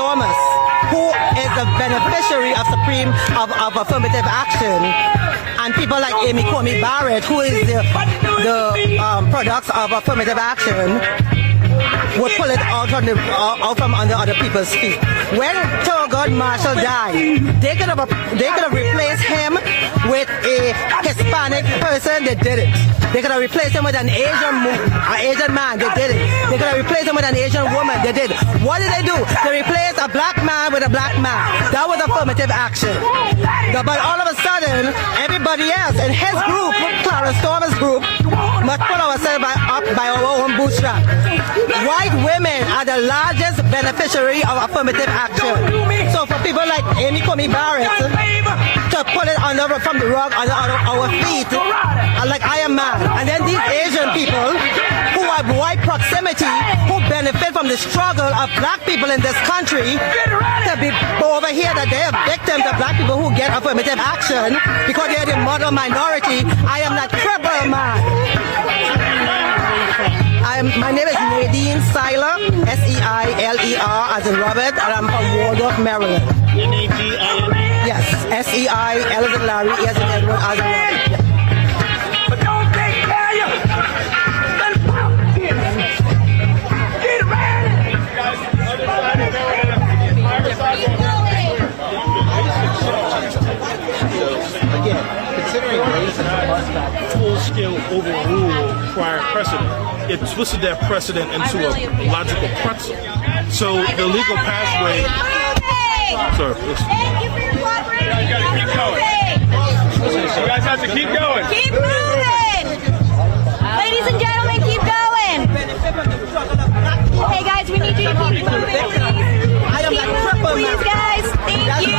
Thomas, who is the beneficiary of affirmative action, and people like Amy Coney Barrett, who is the products of affirmative action, would pull it out from under other people's feet. When Thurgood Marshall died, they could have replaced him with a Hispanic person. They did it. They could have replaced him with an Asian man. They did it. They could have replaced him with an Asian woman. They did. What did they do? They replaced a black man with a black man. That was affirmative action. But all of a sudden, everybody else in his group, Clarence Thomas' group, must pull ourselves up by our own bootstrap. White women are the largest beneficiary of affirmative action. So for people like Amy Coney Barrett to pull it from the rug under our feet, like I am man, and then these Asian people who have white proximity, who benefit from the struggle of black people in this country, to be over here that they are victims of black people who get affirmative action because they are the model minority. I am that crippled man. My name is Nadine Seiler, S-E-I-L-E-R, as in Robert, and I'm from Waldorf, Maryland. N-A-D-I-N-E? Yes, S-E-I-L as in Larry, E as in Edward, as in Robert. But don't take care of you. Get around. Again, considering race and full-scale overrule prior precedent, it twisted that precedent into a logical pretzel. So the legal pathway. Sir, thank you for your cooperation. You gotta keep going. You guys have to keep going. Keep moving. Ladies and gentlemen, keep going. Hey guys, we need you to keep moving, please. Keep moving, please, guys. Thank you.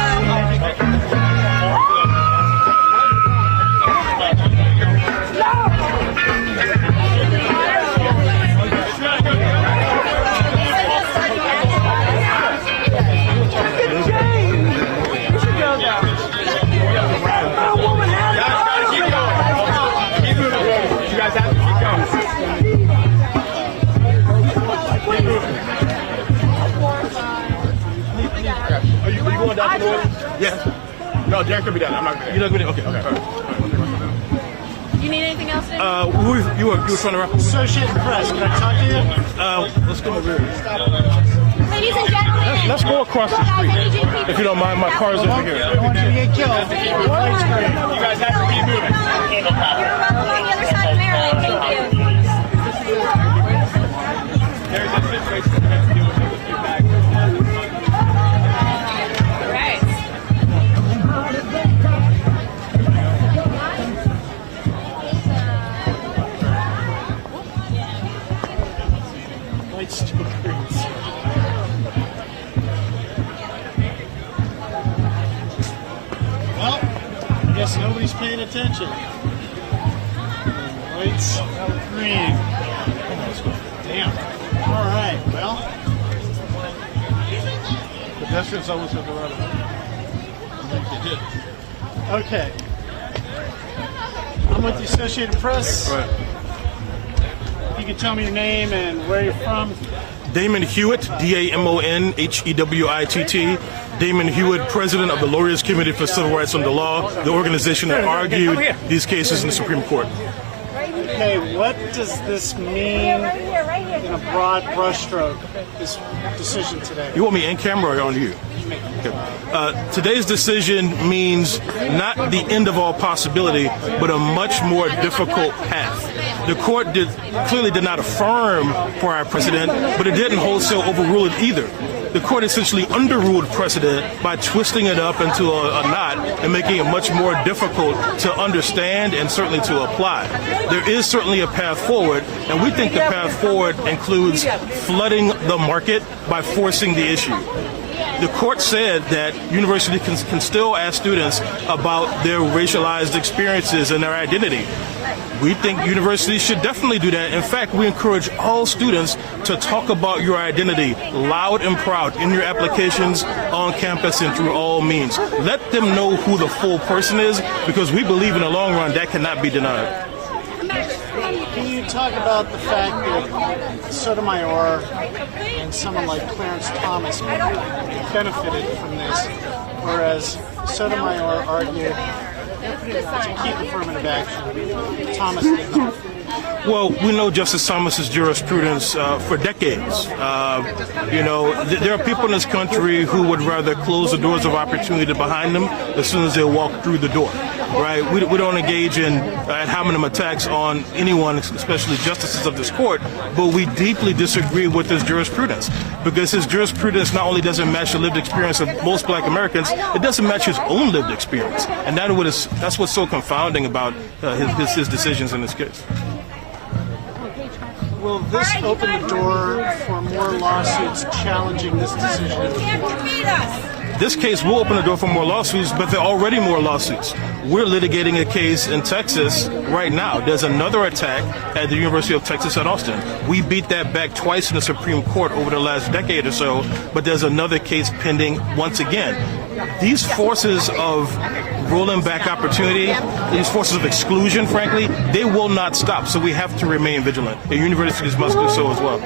Yeah. No, Derek could be done. I'm not. You're not going to. Okay. You need anything else? You were trying to wrap. Associated Press. Can I talk to you? Let's go over here. Ladies and gentlemen. Let's go across the street. If you don't mind, my car's over here. I want you to get killed. You guys have to keep moving. You're welcome on the other side of Maryland. Thank you. There's a situation that has to deal with your bag. Well, I guess nobody's paying attention. Lights green. Damn. All right. Well, Pedestrians always have the right of way. okay. I'm with the Associated Press. Right. You can tell me your name and where you're from. Damon Hewitt, D-A-M-O-N-H-E-W-I-T-T. Damon Hewitt, president of the Lawyers Committee for Civil Rights Under Law, the organization that argued these cases in the Supreme Court. Okay, what does this mean in a broad brushstroke, this decision today? You want me in camera or on you? Okay. Today's decision means not the end of all possibility, but a much more difficult path. The court clearly did not affirm prior precedent, but it didn't wholesale overrule it either. The court essentially underruled precedent by twisting it up into a knot and making it much more difficult to understand and certainly to apply. There is certainly a path forward, and we think the path forward includes flooding the market by forcing the issue. The court said that universities can still ask students about their racialized experiences and their identity. We think universities should definitely do that. In fact, we encourage all students to talk about your identity loud and proud in your applications, on campus, and through all means. Let them know who the full person is, because we believe in the long run that cannot be denied. Can you you talk about the fact that Sotomayor and someone like Clarence Thomas benefited from this, whereas Sotomayor argued to keep affirmative action. Thomas did not. Well, we know Justice Thomas's jurisprudence for decades. There are people in this country who would rather close the doors of opportunity behind them as soon as they walk through the door, right? We don't engage in ad hominem attacks on anyone, especially justices of this court, but we deeply disagree with his jurisprudence because his jurisprudence not only doesn't match the lived experience of most Black Americans, it doesn't match his own lived experience, and that's what's so confounding about his decisions in this case. Will this open the door for more lawsuits challenging this decision? This case will open the door for more lawsuits, but there are already more lawsuits. We're litigating a case in Texas right now. There's another attack at the University of Texas at Austin. We beat that back twice in the Supreme Court over the last decade or so, but there's another case pending once again. These forces of rolling back opportunity, these forces of exclusion, frankly, they will not stop. So we have to remain vigilant. The universities must do so as well.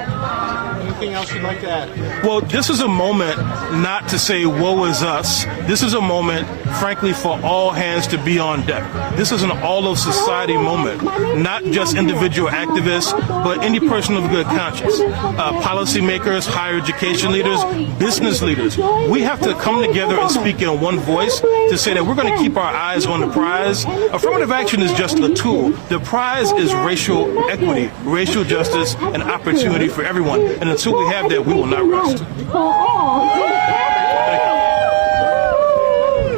Anything else you'd like to add? Well, this is a moment not to say woe is us. This is a moment, frankly, for all hands to be on deck. This is an all of society moment, not just individual activists, but any person of good conscience. Policymakers, higher education leaders, business leaders. We have to come together and speak in one voice to say that we're going to keep our eyes on the prize. Affirmative action is just a tool. The prize is racial equity, racial justice, and opportunity for everyone. And until we have that, we will not rest.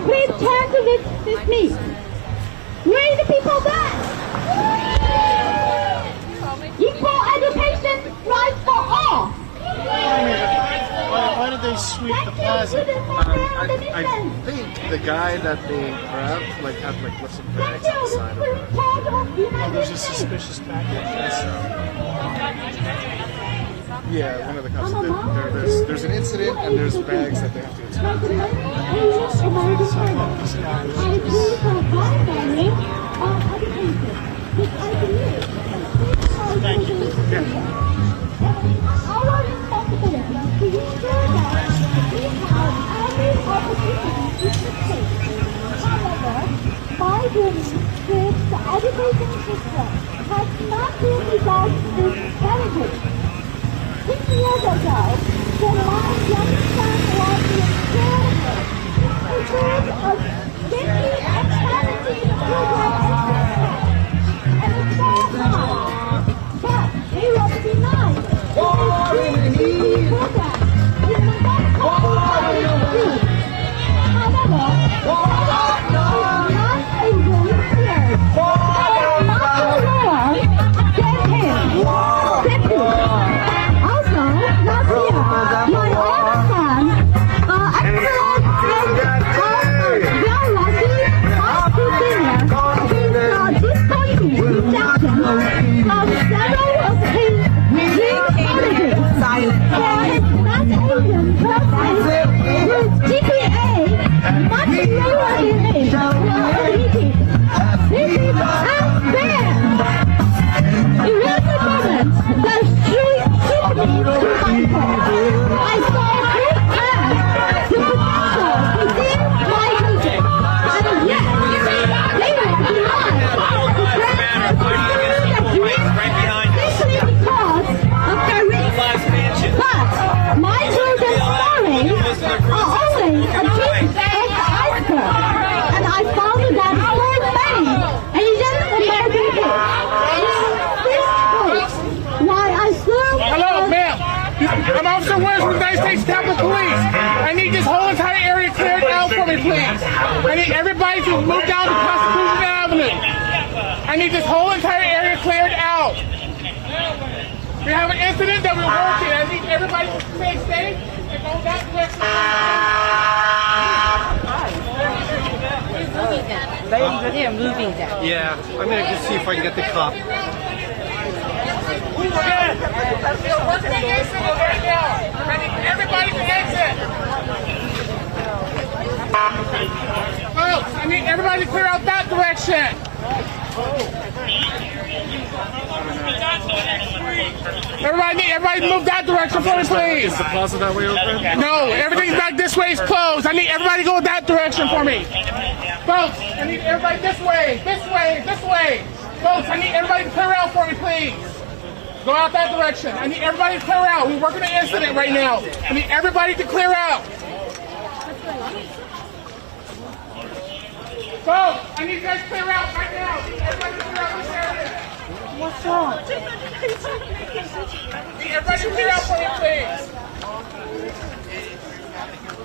Please turn to this meet. Where are the people back? Equal education, right for all. Why did they sweep the plaza? I think the guy that they grabbed had some bags on the side of it. Oh, there's a suspicious package. Yeah, one of the cops. There's an incident and there's bags that they have to explain. Thank you. Our responsibility to ensure that we have every opportunity to take. However, by doing this, the education system has not been without its heritage. 6 years ago, the last young son was incredible. It served as safety and charity program and it's so hard. But he was denied the free program. He was not compliant with youth. However, is not a volunteer. Not more than him. Simply. Also, last year, my own son, excellent and well lucky high school senior, is discontinued rejection of several of his dream colleges for his West Asian person whose GPA much lower than his were admitted. This is unfair. In recent moments, the street hit me to my core. I saw firsthand the potential within my region, and yet they were denied to pursue the dream simply because of their race. But my children's stories are only a tip of the iceberg, and I found that so many Asian American kids. This is why I serve. Hello, ma'am. I'm Officer Williams from the United States Capitol Police. I need this whole entire area cleared out for me, please. I need everybody to move down to Constitution Avenue. I need this whole entire area cleared out. We have an incident that we're working. I need everybody to stay safe and go that direction. They're moving them. Yeah, I'm gonna just see if I can get the cop. We're working the incident right now. I need everybody to exit. Folks, I need everybody to clear out that direction. everybody move that direction for me, please. Is the plaza that way open? No, everything back this way is closed. I need everybody to go that direction for me. Folks, I need everybody this way, this way, this way. Folks, I need everybody to clear out for me, please. Go out that direction. I need everybody to clear out. We're working an incident right now. I need everybody to clear out. Folks, I need you guys to clear out right now. Everybody to clear out this area. What's wrong? Need everybody to clear out for me, please.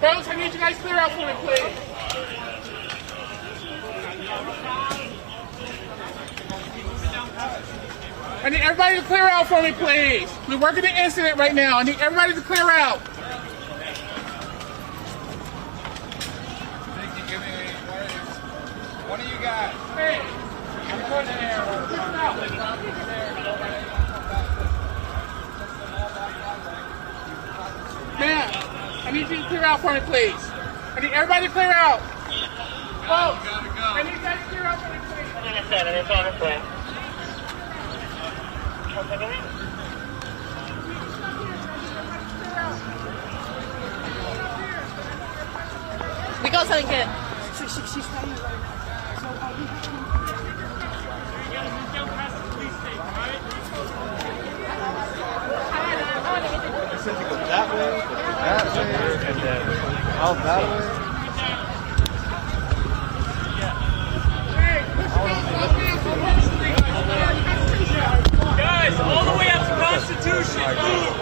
Folks, I need you guys to clear out for me, please. I need everybody to clear out for me, please. We're working an incident right now. I need everybody to clear out. What do you got? Hey, I'm going in there. Man, I need you to clear out for me, please. I need everybody to clear out. Oh, I need you guys to clear out for me, please. It's on its way. We got something good. She's right here. Said to go that way, and then out that way. Guys, all the way up to Constitution. Move.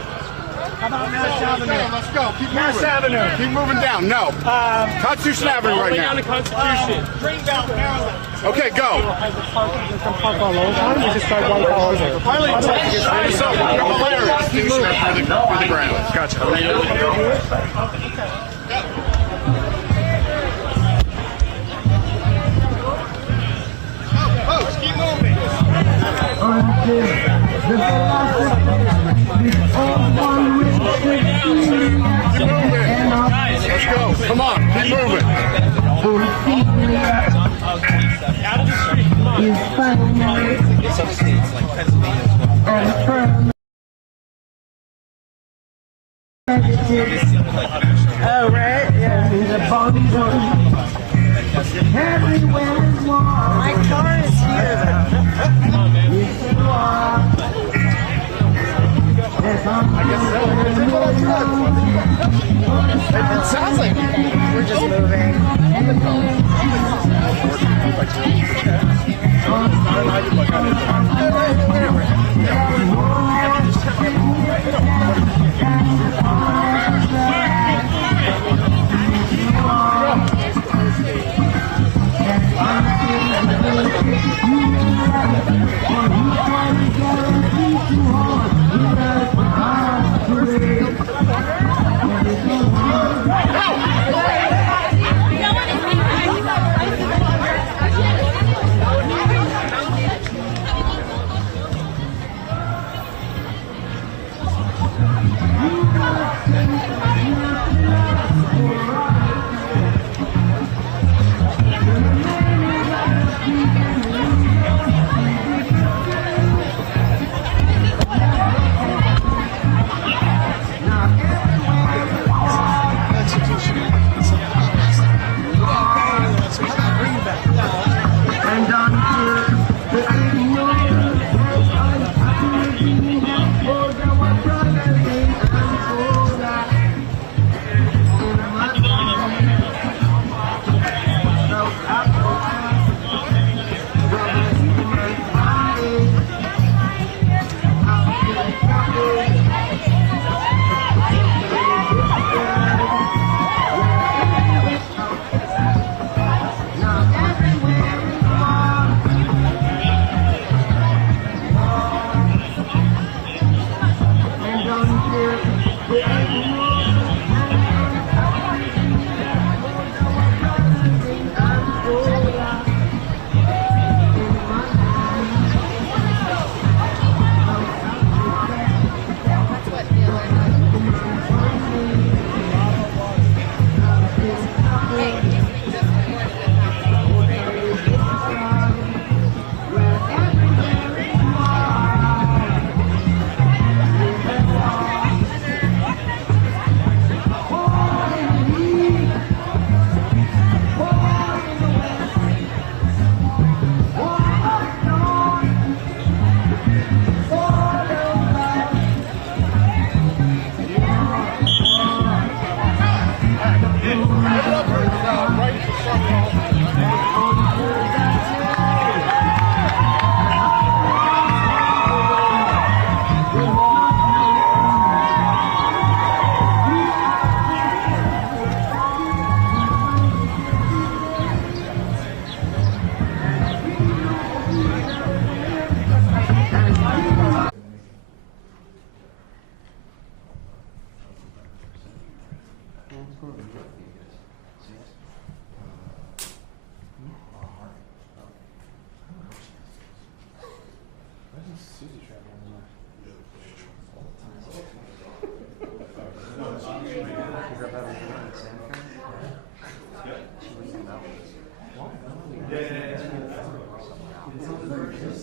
How about Mass Avenue? Let's go. Keep Mass Avenue. Keep moving down. No. Constitution Avenue right now. Down to Constitution. Greenbelt, Maryland. Okay, go. We just start one call over. So, Constitution for the ground. Gotcha. Folks, keep moving. Let's go. Come on, keep moving. Out of the street. Come on. Some states like Pennsylvania as well. Oh, right? Yeah. My car is here. It sounds like we're just moving.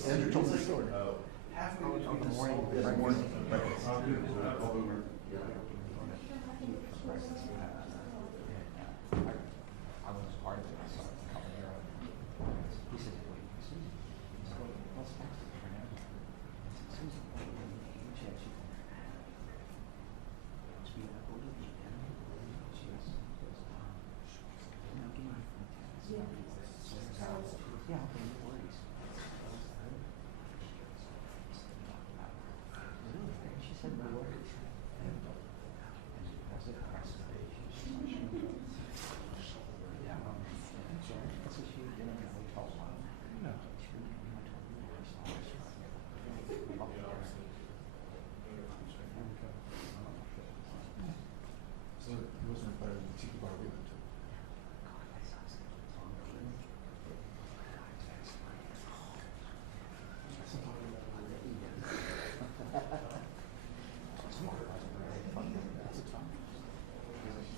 Andrew told me the story. On the morning, I was part of it. I saw it a couple years ago. He said, wait, Susan. He said, what's next? I said, Susan, she had chicken. She had a little bit of animal. She was, give me yeah, okay, no worries. She said, no worries. As it passed away, she yeah, that's what she was doing in the hotel. No. So it wasn't better than the tiki bar we went to.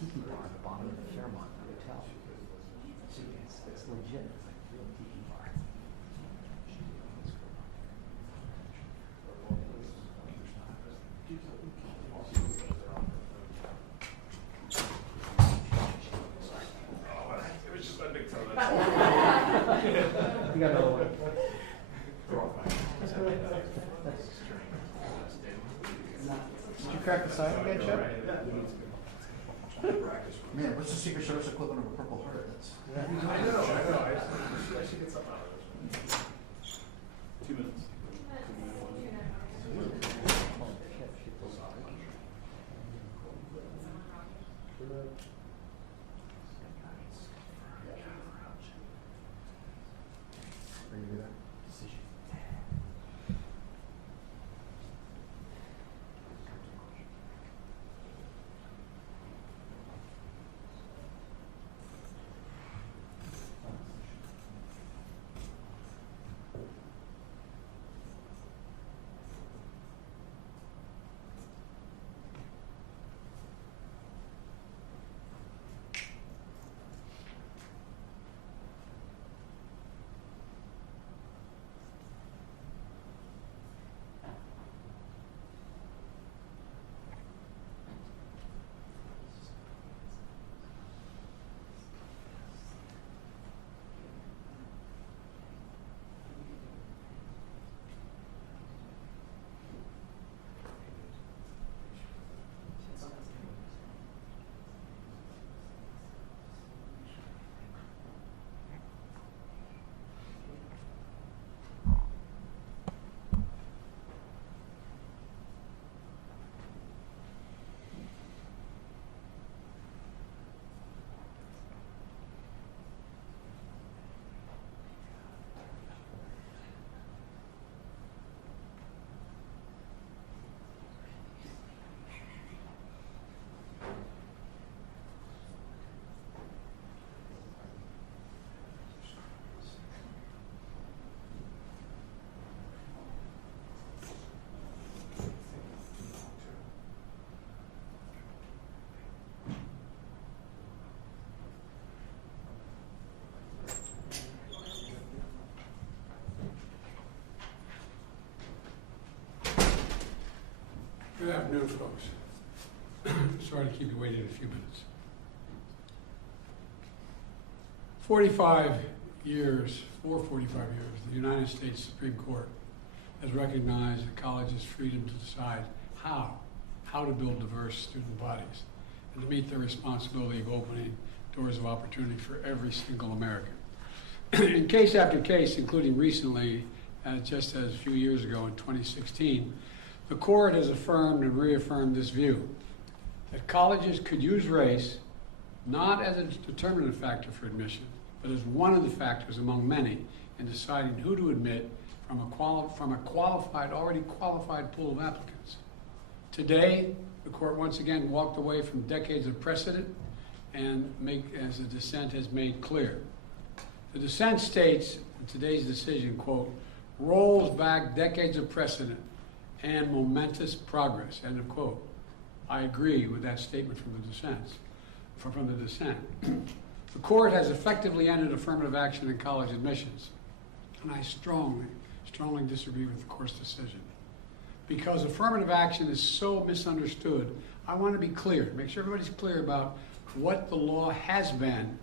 Tiki bar at the bottom of the Fairmont Hotel. See, it's legit. It's like a real tiki bar. It was just my big toe. You got another one. Did you crack the sign again, Chip? Man, what's the Secret Service equivalent of a Purple Heart? That's I know. I should get something out of this. 2 minutes. Are you do that? Good afternoon, folks. Sorry to keep you waiting a few minutes. 45 years, the United States Supreme Court has recognized the college's freedom to decide how to build diverse student bodies and to meet their responsibility of opening doors of opportunity for every single American. In case after case, including recently, just as a few years ago in 2016, the court has affirmed and reaffirmed this view that colleges could use race not as a determinative factor for admission, but as one of the factors among many in deciding who to admit from a already qualified pool of applicants. Today, the court once again walked away from decades of precedent and as the dissent has made clear. The dissent states in today's decision, quote, rolls back decades of precedent and momentous progress, end of quote, I agree with that statement from the dissent. The court has effectively ended affirmative action in college admissions, and I strongly disagree with the court's decision. Because affirmative action is so misunderstood, I want to be clear, make sure everybody's clear about what the law has been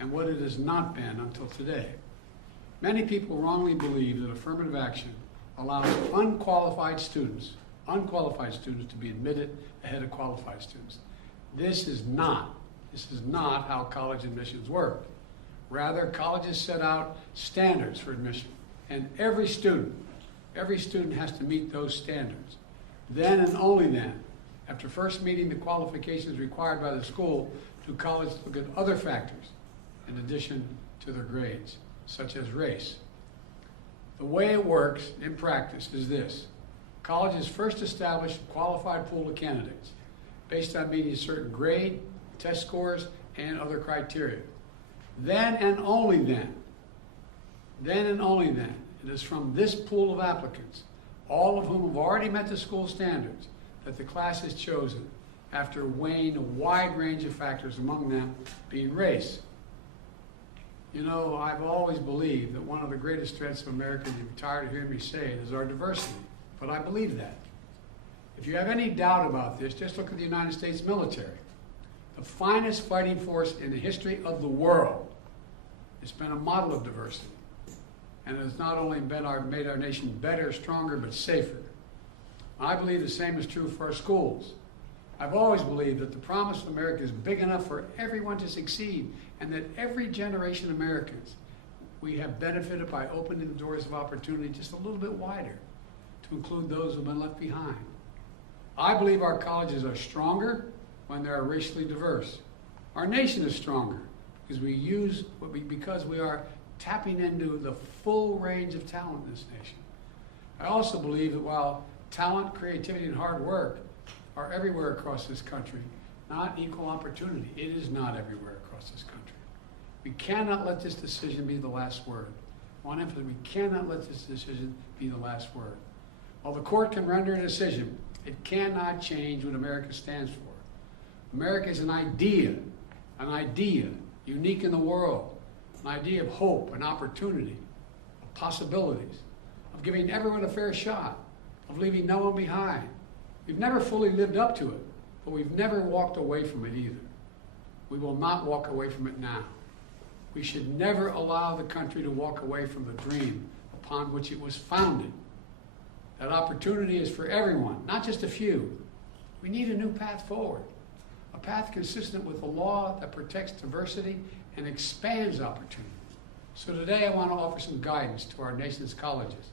and what it has not been until today. Many people wrongly believe that affirmative action allows unqualified students to be admitted ahead of qualified students. This is not how college admissions work. Rather, colleges set out standards for admission, and every student has to meet those standards. Then and only then, after first meeting the qualifications required by the school, do colleges look at other factors in addition to their grades, such as race. The way it works in practice is this. Colleges first establish a qualified pool of candidates based on meeting a certain grade, test scores, and other criteria. Then and only then, it is from this pool of applicants, all of whom have already met the school standards, that the class is chosen after weighing a wide range of factors, among them being race. You know, I've always believed that one of the greatest threats of America, and you're tired of hearing me say it, is our diversity. But I believe that. If you have any doubt about this, just look at the United States military. The finest fighting force in the history of the world. It's been a model of diversity. And it has not only made our nation better, stronger, but safer. I believe the same is true for our schools. I've always believed that the promise of America is big enough for everyone to succeed, and that every generation of Americans, we have benefited by opening the doors of opportunity just a little bit wider to include those who have been left behind. I believe our colleges are stronger when they are racially diverse. Our nation is stronger because we are tapping into the full range of talent in this nation. I also believe that while talent, creativity, and hard work are everywhere across this country, not equal opportunity. It is not everywhere across this country. We cannot let this decision be the last word. I want to emphasize, we cannot let this decision be the last word. While the court can render a decision, it cannot change what America stands for. America is an idea unique in the world, an idea of hope and opportunity, of possibilities, of giving everyone a fair shot, of leaving no one behind. We've never fully lived up to it, but we've never walked away from it either. We will not walk away from it now. We should never allow the country to walk away from the dream upon which it was founded. That opportunity is for everyone, not just a few. We need a new path forward, a path consistent with a law that protects diversity and expands opportunity. So today I want to offer some guidance to our nation's colleges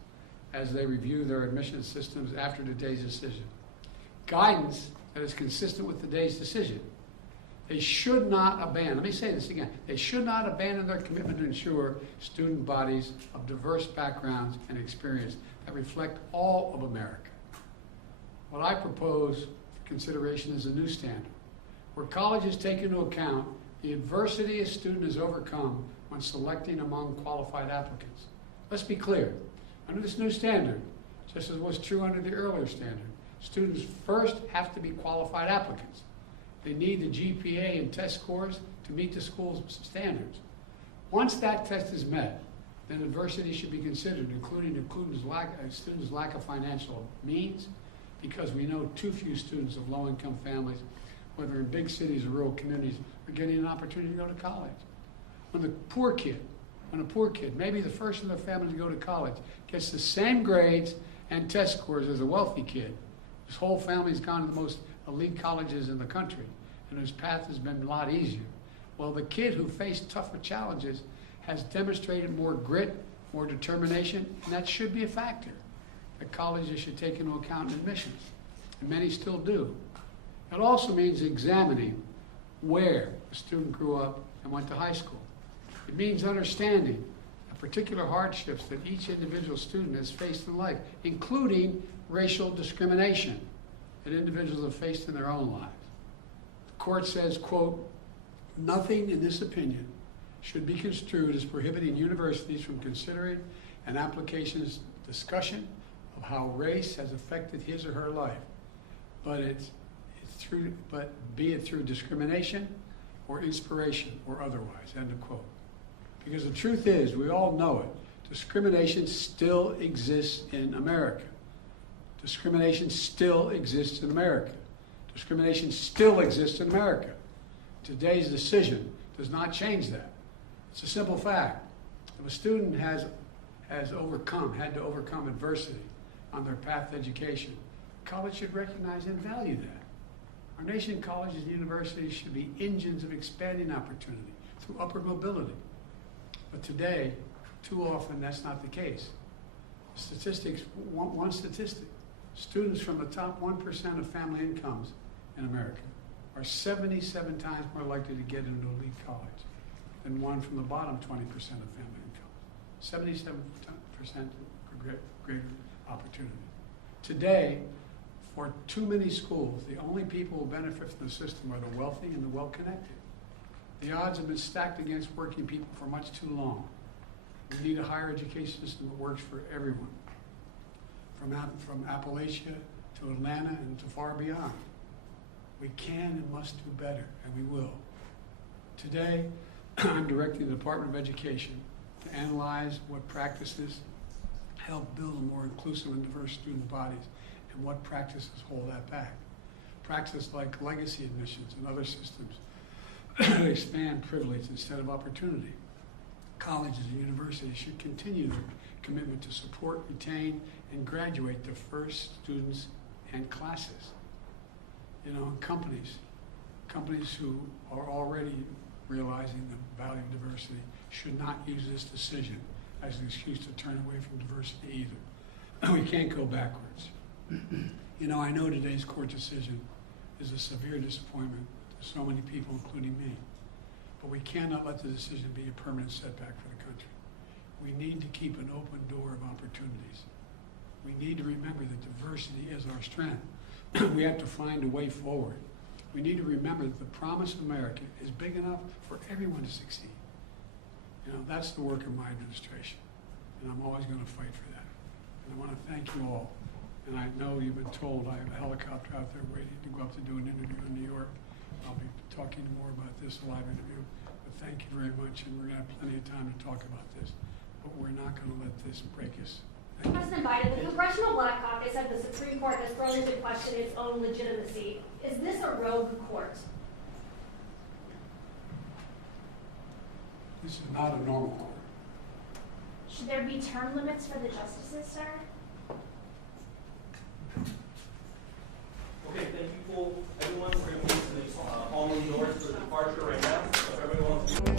as they review their admission systems after today's decision. Guidance that is consistent with today's decision. They should not abandon, let me say this again, they should not abandon their commitment to ensure student bodies of diverse backgrounds and experience that reflect all of America. What I propose for consideration is a new standard, where colleges take into account the adversity a student has overcome when selecting among qualified applicants. Let's be clear, under this new standard, just as was true under the earlier standard, students first have to be qualified applicants. They need the GPA and test scores to meet the school's standards. Once that test is met, then adversity should be considered, including students' lack of financial means, because we know too few students of low-income families, whether in big cities or rural communities, are getting an opportunity to go to college. When a poor kid, maybe the first in their family to go to college, gets the same grades and test scores as a wealthy kid, his whole family's gone to the most elite colleges in the country, and whose path has been a lot easier. Well, the kid who faced tougher challenges has demonstrated more grit, more determination, and that should be a factor that colleges should take into account in admissions, and many still do. It also means examining where a student grew up and went to high school. It means understanding the particular hardships that each individual student has faced in life, including racial discrimination that individuals have faced in their own lives. The court says, quote, nothing in this opinion should be construed as prohibiting universities from considering an application's discussion of how race has affected his or her life. But it's be it through discrimination or inspiration or otherwise, end of quote. Because the truth is, we all know it, discrimination still exists in America. Discrimination still exists in America. Discrimination still exists in America. Today's decision does not change that. It's a simple fact. If a student had to overcome adversity on their path to education, college should recognize and value that. Our nation's colleges and universities should be engines of expanding opportunity through upward mobility. But today, too often, that's not the case. Statistics, one statistic, students from the top 1% of family incomes in America are 77 times more likely to get into elite college than one from the bottom 20% of family income. 77% greater opportunity. Today, for too many schools, the only people who benefit from the system are the wealthy and the well-connected. The odds have been stacked against working people for much too long. We need a higher education system that works for everyone, from Appalachia to Atlanta and to far beyond. We can and must do better, and we will. Today, I'm directing the Department of Education to analyze what practices help build a more inclusive and diverse student bodies and what practices hold that back. Practices like legacy admissions and other systems expand privilege instead of opportunity. Colleges and universities should continue their commitment to support, retain, and graduate diverse students and classes. You know, companies who are already realizing the value of diversity should not use this decision as an excuse to turn away from diversity either. We can't go backwards. You know, I know today's court decision is a severe disappointment to so many people, including me. But we cannot let the decision be a permanent setback for the country. We need to keep an open door of opportunities. We need to remember that diversity is our strength. We have to find a way forward. We need to remember that the promise of America is big enough for everyone to succeed. You know, that's the work of my administration, and I'm always going to fight for that. And I want to thank you all. And I know you've been told I have a helicopter out there waiting to go up to do an interview in New York. I'll be talking more about this, a live interview. But thank you very much, and we're going to have plenty of time to talk about this. But we're not going to let this break us. President Biden, the Congressional Black Caucus said the Supreme Court has thrown into question its own legitimacy. Is this a rogue court? This is not a normal court. Should there be term limits for the justices, sir? Okay, thank you everyone for your patience. All indoors for the departure right now. So everyone.